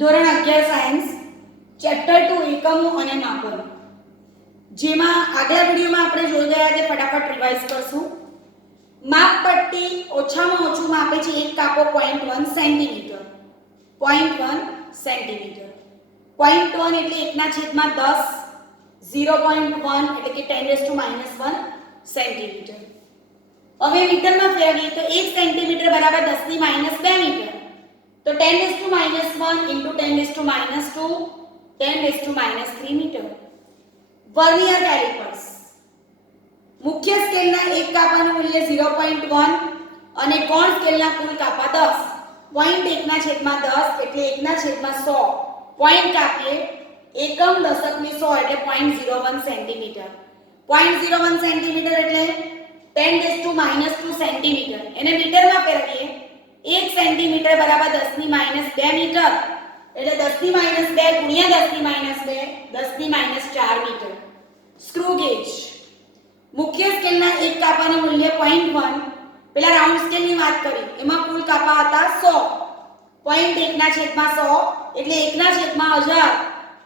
ધોરણ 11 science chapter 2 એકમો અને માપન, જેમાં આગલા વિડિયોમાં આપણે જોઈ ગયા તે ફટાફટ રિવાઇઝ કરશું. માપપટ્ટી ઓછામાં ઓછું માપે છે એક કાપો 0.1 સેન્ટીમીટર. 0.1 સેન્ટીમીટર. 0.1 એટલે 1/10, 0.1 એટલે કે 10⁻⁻1 સેન્ટીમીટર. હવે મીટરમાં ફેરવીએ તો 1 સેન્ટીમીટર બરાબર 10⁻²મીટર. તો 10⁻⁻1 into 10⁻², 10⁻³ મીટર. વર્નિયર કેલિપર્સ, મુખ્ય સ્કેલના એક કાપાનું મૂલ્ય 0.1 અને ગૌણ સ્કેલના કુલ કાપા 10. પોઈન્ટ 1/10 એટલે 1/100. પોઈન્ટ કાપીએ એકમ દશકની 100 એટલે 0.01 સેન્ટીમીટર. 0.01 સેન્ટીમીટર એટલે 10⁻² સેન્ટીમીટર. એને મીટરમાં ફેરવીએ 1 સેન્ટીમીટર બરાબર 10⁻² મીટર એટલે 10⁻² ગુણ્યા 10⁻², 10⁻4 મીટર. સ્ક્રૂ ગેજ, મુખ્ય સ્કેલના એક કાપાનું મૂલ્ય 0.1, પેલા રાઉન્ડ સ્કેલની વાત કરી એમાં કુલ કાપા હતા 100. પોઈન્ટ 1/100 એટલે 1/1000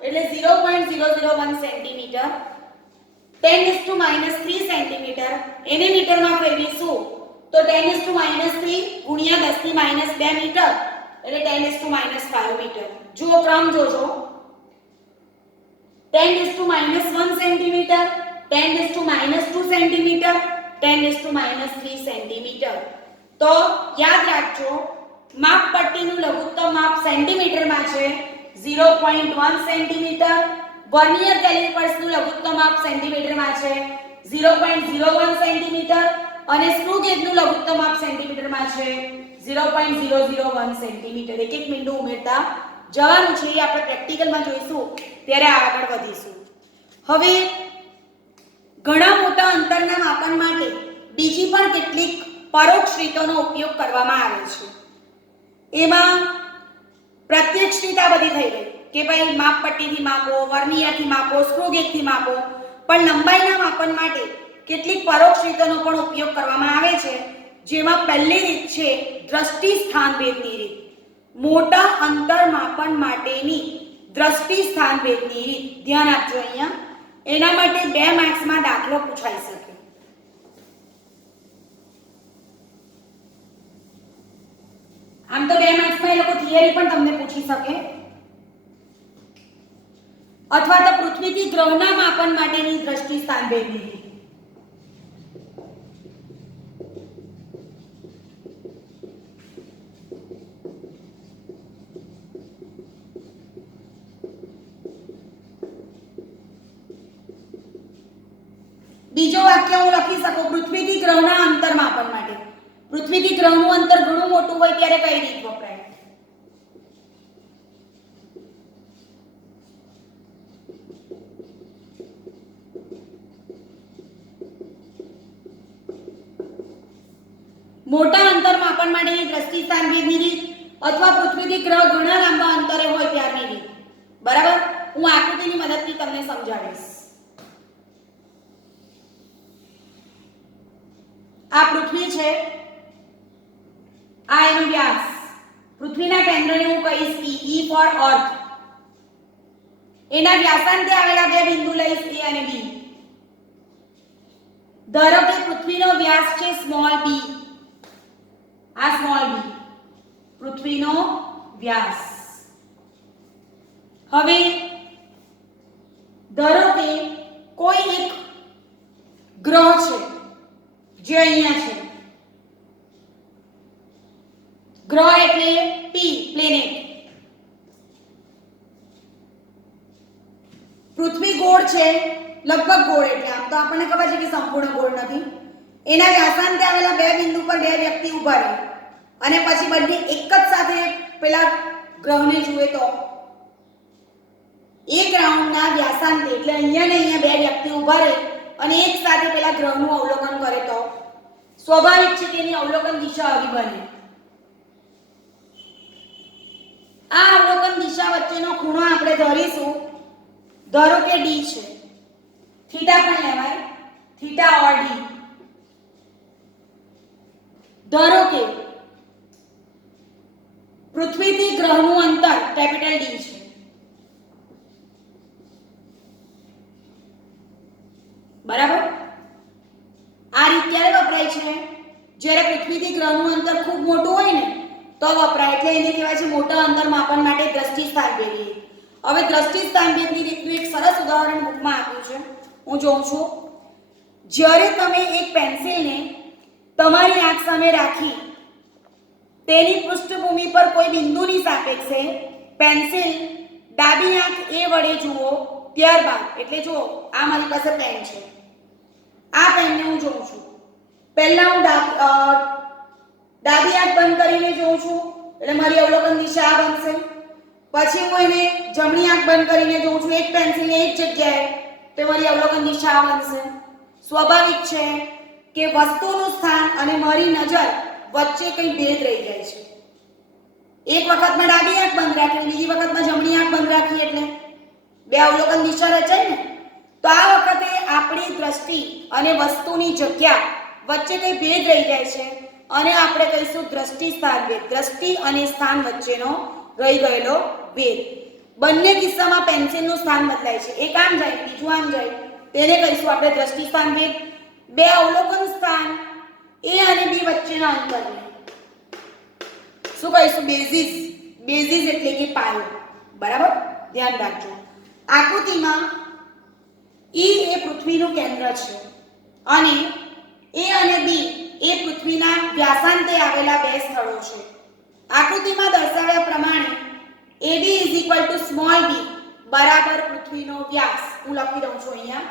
એટલે 0.001 સેન્ટીમીટર. 10⁻³ સેન્ટીમીટર, એને મીટરમાં ફેરવીશું તો 10⁻³ ગુણ્યા 10⁻² મીટર એટલે 10⁻5 મીટર. જુઓ ક્રમ જોજો. 10⁻1 સેન્ટીમીટર, 10⁻² સેન્ટીમીટર, 10⁻³ સેન્ટીમીટર. તો યાદ રાખજો, માપપટ્ટીનું લઘુત્તમ માપ સેન્ટીમીટરમાં છે 0.1 સેન્ટીમીટર. વર્નિયર કેલિપર્સનું લઘુત્તમ માપ સેન્ટીમીટરમાં છે 0.01 સેન્ટીમીટર અને સ્ક્રૂ ગેજનું લઘુત્તમ માપ સેન્ટીમીટરમાં છે 0.001 સેન્ટીમીટર. એક એક બિંદુ ઉમેરતા જવાનું છે. આપણે પ્રેક્ટિકલમાં જોઈશું ત્યારે આગળ વધીશું. હવે ઘણા મોટા અંતરના માપન માટે બીજી પણ કેટલીક પરોક્ષ રીતોનો ઉપયોગ કરવામાં આવે છે. એમાં પ્રત્યક્ષ રીત આ બધી થઈ ગઈ કે ભાઈ માપપટ્ટીથી માપો, વર્નિયરથી માપો, સ્ક્રૂ ગેજથી માપો. પણ લંબાઈના માપન માટે કેટલીક પરોક્ષ રીતોનો પણ ઉપયોગ કરવામાં આવે છે. જેમાં પહેલી રીત છે દ્રષ્ટિ સ્થાન ભેદની રીત. મોટા અંતર માપન માટેની દ્રષ્ટિ સ્થાન ભેદની રીત ધ્યાન આપજો અહીંયા. એના માટે 2 માર્ક્સમાં દાખલો પૂછાઈ શકે. આમ તો 2 માર્ક્સમાં એ લોકો થિયરી પણ તમને પૂછી શકે. અથવા તો પૃથ્વીથી ગ્રહના માપન માટેની દ્રષ્ટિ સ્થાન ભેદની રીત. બીજો વાક્ય હું લખી શકું પૃથ્વીથી ગ્રહના અંતર માપન માટે. પૃથ્વીથી ગ્રહનું અંતર ઘણું મોટું હોય ત્યારે કઈ રીત વપરાય? મોટા અંતર માપન માટેની દ્રષ્ટિ સ્થાન ભેદની રીત અથવા પૃથ્વીથી ગ્રહ ઘણા લાંબા અંતરે હોય ત્યારની રીત. બરાબર, હું આકૃતિની મદદથી તમને સમજાવીશ. આ પૃથ્વી છે, આ એનો વ્યાસ. પૃથ્વીના કેન્દ્રને હું કહીશ E ફોર અર્થ. એના વ્યાસાંતે આવેલા બે બિંદુ લઈશ A અને B. ધારો કે પૃથ્વીનો વ્યાસ છે સ્મોલ b. આ સ્મોલ b પૃથ્વીનો વ્યાસ. હવે ધારો કે કોઈ એક ગ્રહ છે જે અહીંયા છે. ગ્રહ એટલે P, પ્લેનેટ. પૃથ્વી ગોળ છે, લગભગ ગોળ એટલે આમ તો આપણને ખબર છે કે સંપૂર્ણ ગોળ નથી. એના વ્યાસાંતે આવેલા બે બિંદુ પર બે વ્યક્તિ ઊભા રહે અને પછી બંને એક જ સાથે પેલા ગ્રહને જુએ તો એક રાઉન્ડના વ્યાસાંતે એટલે અહીંયા ને અહીંયા બે વ્યક્તિ ઊભા રહે અને એક સાથે પેલા ગ્રહનું અવલોકન કરે તો સ્વાભાવિક છે કે એની અવલોકન દિશા આવી બને. આ અવલોકન દિશા વચ્ચેનો ખૂણો આપણે ધરીશું. ધારો કે d છે. થીટા પણ લેવાય, થીટા ઓર d. ધારો કે પૃથ્વીથી ગ્રહનું અંતર કેપિટલ ડી છે. બરાબર? આ રીત ક્યારે વપરાય છે? જ્યારે પૃથ્વીથી ગ્રહનું અંતર ખૂબ મોટું હોય ને તો વપરાય. એટલે એને કહેવાય છે મોટા અંતર માપન માટે દ્રષ્ટિ સ્થાનભેદ રીત. હવે દ્રષ્ટિ સ્થાનભેદની રીતનું એક સરસ ઉદાહરણ બુકમાં આપ્યું છે. હું જોઉં છું. જ્યારે તમે એક પેન્સિલને તમારી આંખ સામે રાખી તેની પૃષ્ઠભૂમિ પર કોઈ બિંદુની સાપેક્ષે પેન્સિલ ડાબી આંખ એ વડે જુઓ ત્યારબાદ, એટલે જુઓ આ મારી પાસે પેન છે, આ પેનને હું જોઉં છું. પહેલા હું ડાબી આંખ બંધ કરીને જોઉં છું એટલે મારી અવલોકન દિશા આ બનશે. પછી હું એને જમણી આંખ બંધ કરીને જોઉં છું એક પેન્સિલને એક જગ્યાએ તો મારી અવલોકન દિશા આ બનશે. સ્વાભાવિક છે કે વસ્તુનું સ્થાન અને મારી નજર વચ્ચે કંઈ ભેદ રહી જાય છે. એક વખતમાં ડાબી આંખ બંધ રાખી, બીજી વખતમાં જમણી આંખ બંધ રાખી એટલે બે અવલોકન દિશા રચાય ને. તો આ વખતે આપણી દ્રષ્ટિ અને વસ્તુની જગ્યા વચ્ચે કંઈ ભેદ રહી જાય છે અને આપણે કહીશું દ્રષ્ટિ સ્થાન ભેદ. દ્રષ્ટિ અને સ્થાન વચ્ચેનો રહી ગયેલો ભેદ. બંને કિસ્સામાં પેન્સિલનું સ્થાન બદલાય છે. એક આમ જાય બીજું આમ જાય તેને કહીશું આપણે દ્રષ્ટિ સ્થાન ભેદ. બે અવલોકન સ્થાન એ અને બી વચ્ચેના અંતરને શું કહીશું? બેઝિસ. બેઝિસ એટલે કે પાયો. બરાબર? ધ્યાન રાખજો. આકૃતિમાં ઈ એ પૃથ્વીનું કેન્દ્ર છે અને એ અને બી એ પૃથ્વીના વ્યાસાંતે આવેલા બે સ્થળો છે. આકૃતિમાં દર્શાવ્યા પ્રમાણે AB સ્મોલ b બરાબર પૃથ્વીનો વ્યાસ. હું લખી દઉં છું અહીંયા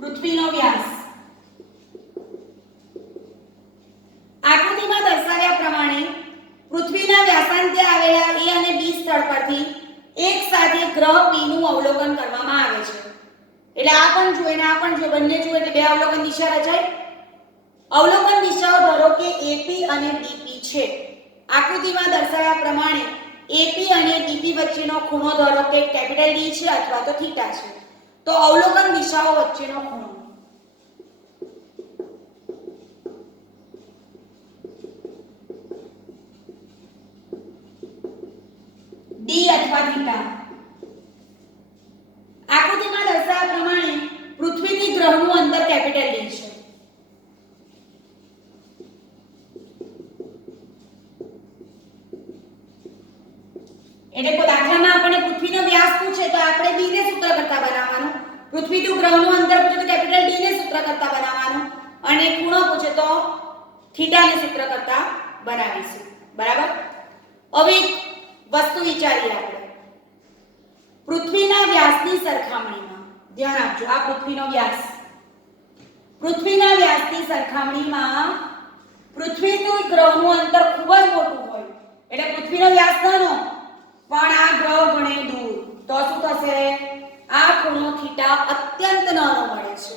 પૃથ્વીનો વ્યાસ. આકૃતિમાં દર્શાવ્યા પ્રમાણે પૃથ્વીના વ્યાસાંતે આવેલા A અને B સ્થળ પરથી એક સાથે ગ્રહ P નું અવલોકન કરવામાં આવે છે. એટલે આ પણ જુએ ને આ પણ જુએ, બંને જુએ એટલે બે અવલોકન દિશા રચાય. અવલોકન દિશાઓ ધારો કે AP અને DP છે. આકૃતિમાં દર્શાવ્યા પ્રમાણે AP અને DP વચ્ચેનો ખૂણો ધારો કે કેપિટલ D છે અથવા તો થીટા છે. તો અવલોકન દિશાઓ વચ્ચેનો ખૂણો D અથવા થીટા. આકૃતિમાં દર્શાવ્યા પ્રમાણે પૃથ્વીથી ગ્રહનું અંતર કેપિટલ D છે. એટલે કોઈ દાખલામાં આપણને પૃથ્વીનો વ્યાસ પૂછે તો આપણે b ને સૂત્ર કરતા બનાવવાનું. પૃથ્વીથી ગ્રહનું અંતર પૂછે તો કેપિટલ D ને સૂત્ર કરતા બનાવવાનું અને ખૂણો પૂછે તો થીટા ને સૂત્ર કરતા બનાવીશું. બરાબર? હવે વસ્તુ વિચારીએ આપણે. પૃથ્વીના વ્યાસની સરખામણીમાં ધ્યાન આપજો. આ પૃથ્વીનો વ્યાસ. પૃથ્વીના વ્યાસની સરખામણીમાં પૃથ્વીથી ગ્રહનું અંતર ખૂબ જ મોટું હોય એટલે પૃથ્વીનો વ્યાસ નાનો પણ આ ગ્રહ ગણે દૂર તો શું થશે? આ ખૂણો થીટા અત્યંત નાનો મળે છે.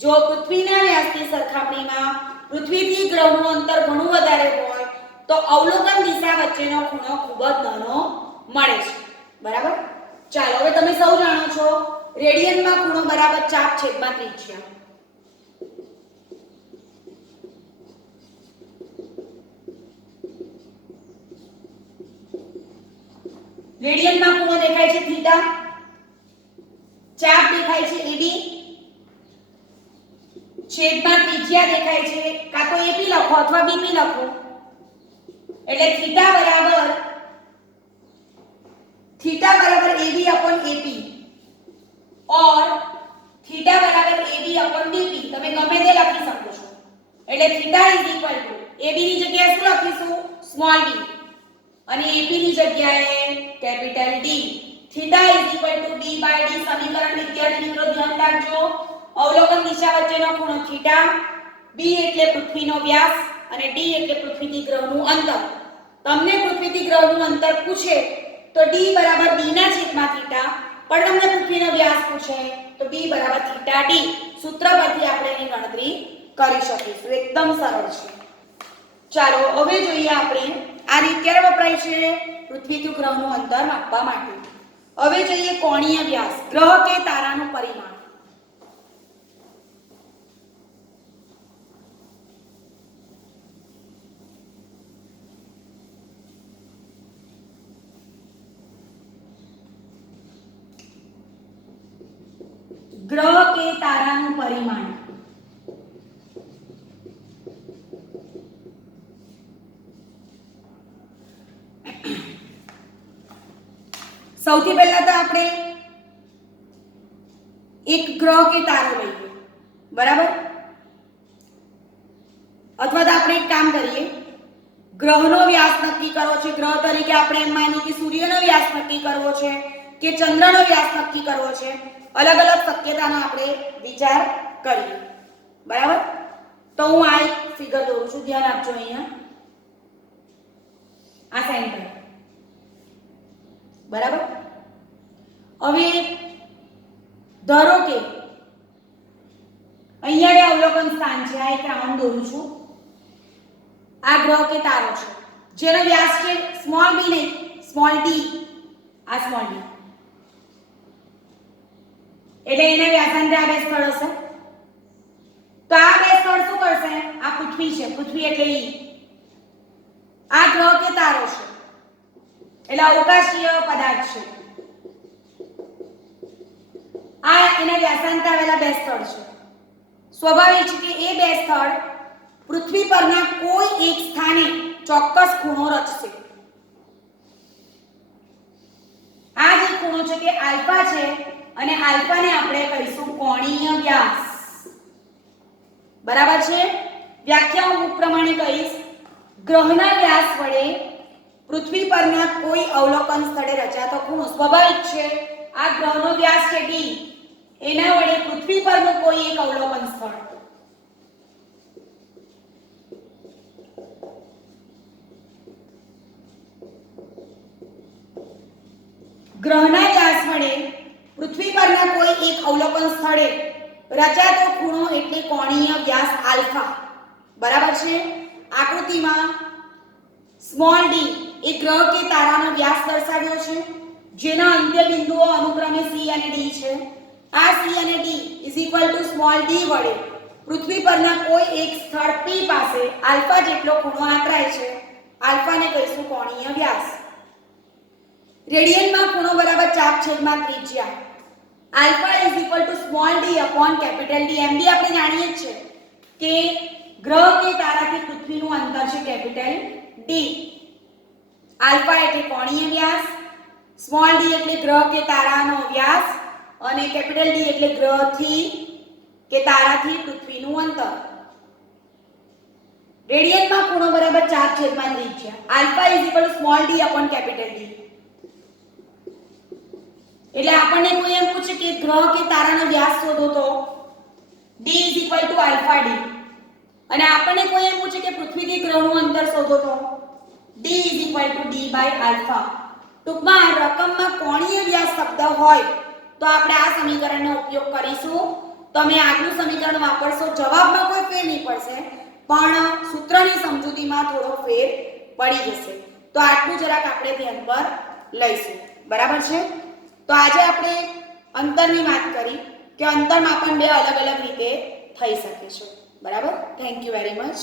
જો પૃથ્વીના વ્યાસની સરખામણીમાં પૃથ્વીથી ગ્રહનું અંતર ઘણું વધારે હોય તો અવલોકન દિશા વચ્ચેનો ખૂણો ખૂબ જ નાનો મળે છે. બરાબર? ચાલો હવે તમે સૌ જાણો છો રેડિયનમાં ખૂણો બરાબર ચાપ છેદમાં ત્રિજ્યા. રેડિયનમાં ખૂણો દેખાય છે થીટા, ચાપ દેખાય છે AB, છેદમાં ત્રિજ્યા દેખાય છે કાં તો AP લખો અથવા BP લખો. એટલે થીટા બરાબર AB upon AP और थीटा बराबर AB upon BP. તમે ગમે તે લખી શકો છો. એટલે થીટા AB ની જગ્યાએ શું લખીશું? સ્મોલ d અને AP ની જગ્યાએ કેપિટલ D. થીટા B/D સમીકરણ વિદ્યાર્થી મિત્રો ધ્યાન રાખજો. અવલોકન દિશા વચ્ચેનો ખૂણો થીટા, B એટલે પૃથ્વીનો વ્યાસ અને D એટલે પૃથ્વીથી ગ્રહનું અંતર. તમને પૃથ્વીથી ગ્રહનું અંતર પૂછે તો D બરાબર B ના છેદમાં થીટા, પણ તમને પૃથ્વીનો વ્યાસ પૂછે તો B બરાબર થીટા D. સૂત્ર પરથી આપણે એની ગણતરી કરી શકીશું. એકદમ સરળ છે. ચાલો હવે જોઈએ આપણે આ રીત ક્યારે વપરાય છે? પૃથ્વીથી ગ્રહનું અંતર માપવા માટે. હવે જોઈએ કોણીય વ્યાસ. ગ્રહ કે તારાનું પરિમાણ. ગ્રહ કે તારાનું પરિમાણ. સૌથી પહેલા તો આપણે એક ગ્રહ કે તારો લઈએ, બરાબર? અથવા તો આપણે એક કામ કરીએ, ગ્રહનો વ્યાસ નક્કી કરવો છે. ગ્રહ તરીકે આપણે એમ માનીએ કે સૂર્યનો વ્યાસ નક્કી કરવો છે કે ચંદ્રનો વ્યાસ નક્કી કરવો છે. અલગ અલગ શક્યતાનો આપણે વિચાર કરીએ, બરાબર? તો હું આ એક ફિગર દોરું છું, ધ્યાન આપજો. અહીંયા આ સેન્ટર, બરાબર? હવે ધારો કે અહીંયા અવલોકન સ્થાન છે, આ એક રાઉન્ડ દોરું છું. આ ગ્રહ કે તારો છે જેનો વ્યાસ છે સ્મોલ બી નહીં, સ્મોલ ડી. આ સ્મોલ ડી એટલે એના વ્યાસાંતરે આ બે સ્થળ હશે. તો આ બે સ્થળ શું કરશે? આ પૃથ્વી છે, પૃથ્વી એટલે ઈ. આ ગ્રહ કે તારો છે એટલે અવકાશીય પદાર્થ છે. આ એના વ્યાસાંતરે આવેલા બે સ્થળ છે. સ્વાભાવિક છે કે એ બે સ્થળ પૃથ્વી પરના કોઈ એક સ્થાને ચોક્કસ ખૂણો રચશે. આ જે ખૂણો છે કે આલ્ફા છે અને આલ્ફાને આપણે કહીશું કોણીય વ્યાસ, બરાબર છે? વ્યાખ્યા હું પ્રમાણે કહીશ. ગ્રહના વ્યાસ વડે પૃથ્વી પરના કોઈ અવલોકન સ્થળે રચાતો ખૂણો. સ્વાભાવિક છે આ ગ્રહનો વ્યાસ છે ડી, એના વડે પૃથ્વી પરનું કોઈ એક અવલોકન સ્થળ. ગ્રહના વ્યાસ વડે પૃથ્વી પરના કોઈ એક અવલોકન સ્થળે રચાતો ખૂણો એટલે કોણીય વ્યાસ આલ્ફા, બરાબર છે? આકૃતિમાં સ્મોલ ડી એ ગ્રહ કે તારાનો વ્યાસ દર્શાવ્યો છે જેના અંત્ય બિંદુઓ અનુક્રમે સી અને ડી છે. આ સી અને D is equal to small D વડે પૃથ્વી પરના કોઈ એક સ્થળ પી પાસે આલ્ફા જેટલો ખૂણો આંતરાય છે. આલ્ફાને કહીશું કોણીય વ્યાસ. રેડિયનમાં ખૂણો બરાબર ચાપ છેદમાં ત્રિજ્યા. Alpha is equal to small D upon capital D. એમ બી આપણે જાણીએ જ છે કે ગ્રહ કે તારાથી પૃથ્વીનું અંતર છે કેપિટલ ડી. આલ્ફા એટલે કોણીય વ્યાસ, સ્મોલ ડી એટલે ગ્રહ કે તારાનો વ્યાસ અને કેપિટલ ડી એટલે ગ્રહથી કે તારાથી પૃથ્વીનું અંતર. રેડિયનમાં ખૂણો બરાબર ચાપ છેદમાં ત્રિજ્યા. Alpha is equal to small D upon capital D. એટલે આપણને કોઈ એમ પૂછે કે ગ્રહ કે તારાનો વ્યાસ શોધો તો d is equal to alpha D, અને આપણને કોઈ એમ પૂછે કે પૃથ્વીથી ગ્રહનું અંતર શોધો તો d is equal to d by alpha. ટૂંકમાં રકમમાં કોણીય વ્યાસ શબ્દ હોય તો આપણે આ સમીકરણનો ઉપયોગ કરીશું. તમે આગલું સમીકરણ વાપરશો, જવાબમાં કોઈ ફેર નહીં પડશે પણ સૂત્રની સમજૂતીમાં થોડો ફેર પડી જશે. તો આટલું જરાક આપણે ધ્યાન પર લઈશું, બરાબર છે? તો આજે આપણે અંતરની વાત કરી કે અંતરમાપન બે અલગ અલગ રીતે થઈ શકે છે, બરાબર? Thank you very much.